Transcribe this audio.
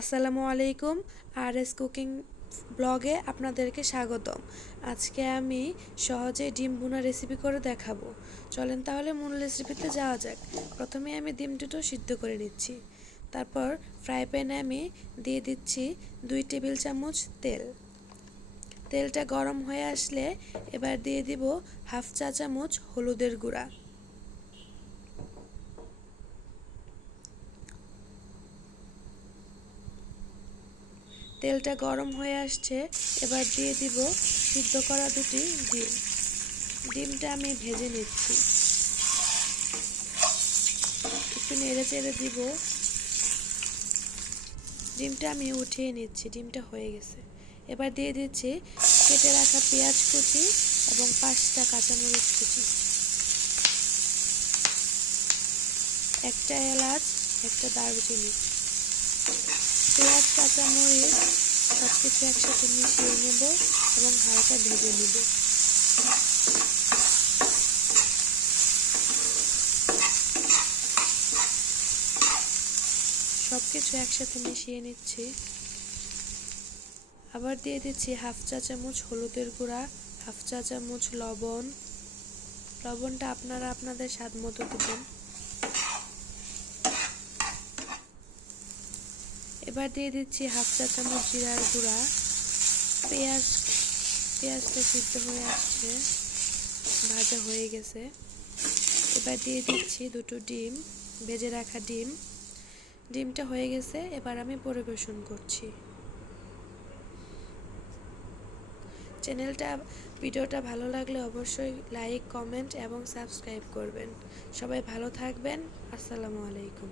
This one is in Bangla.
আসসালামু আলাইকুম। RS কুকিং ব্লগে আপনাদেরকে স্বাগতম। আজকে আমি সহজে ডিম ভুনা রেসিপি করে দেখাবো। চলেন তাহলে মূল রেসিপিতে যাওয়া যাক। প্রথমে আমি ডিম দুটো সিদ্ধ করে নিচ্ছি। তারপর ফ্রাই প্যানে আমি দিয়ে দিচ্ছি 2 টেবিল চামচ তেল। তেলটা গরম হয়ে আসলে এবার দিয়ে দিব হাফ চা চামচ হলুদের গুঁড়া। তেলটা গরম হয়ে আসছে, এবার দিয়ে দিব সিদ্ধ করা দুটি ডিম। ডিমটা আমি ভেজে নিচ্ছি, একটু নেড়ে চেড়ে দিব। ডিমটা আমি উঠিয়ে নিচ্ছি, ডিমটা হয়ে গেছে। এবার দিয়ে দিচ্ছি কেটে রাখা পেঁয়াজ কুচি এবং 5টা কাঁচামরিচ কুচি, একটা এলাচ, একটা দারুচিনি। পেঁয়াজ কাঁচামরিচ সব কিছু একসাথে মিশিয়ে নেব এবং হালকা ভেজে নেব। সব কিছু একসাথে মিশিয়ে নিচ্ছি। আবার দিয়ে দিচ্ছি হাফ চা চামচ হলুদের গুঁড়া, হাফ চা চামচ লবণ। লবণটা আপনারা আপনাদের স্বাদ মতো দেবেন। এবার দিয়ে দিচ্ছি হাফ চা চামচ জিরার গুঁড়া। পেঁয়াজটা সিদ্ধ হয়ে আসছে, ভাজা হয়ে গেছে। এবার দিয়ে দিচ্ছি দুটো ডিম, ভেজে রাখা ডিম। ডিমটা হয়ে গেছে, এবার আমি পরিবেশন করছি। ভিডিওটা ভালো লাগলে অবশ্যই লাইক, কমেন্ট এবং সাবস্ক্রাইব করবেন। সবাই ভালো থাকবেন। আসসালামু আলাইকুম।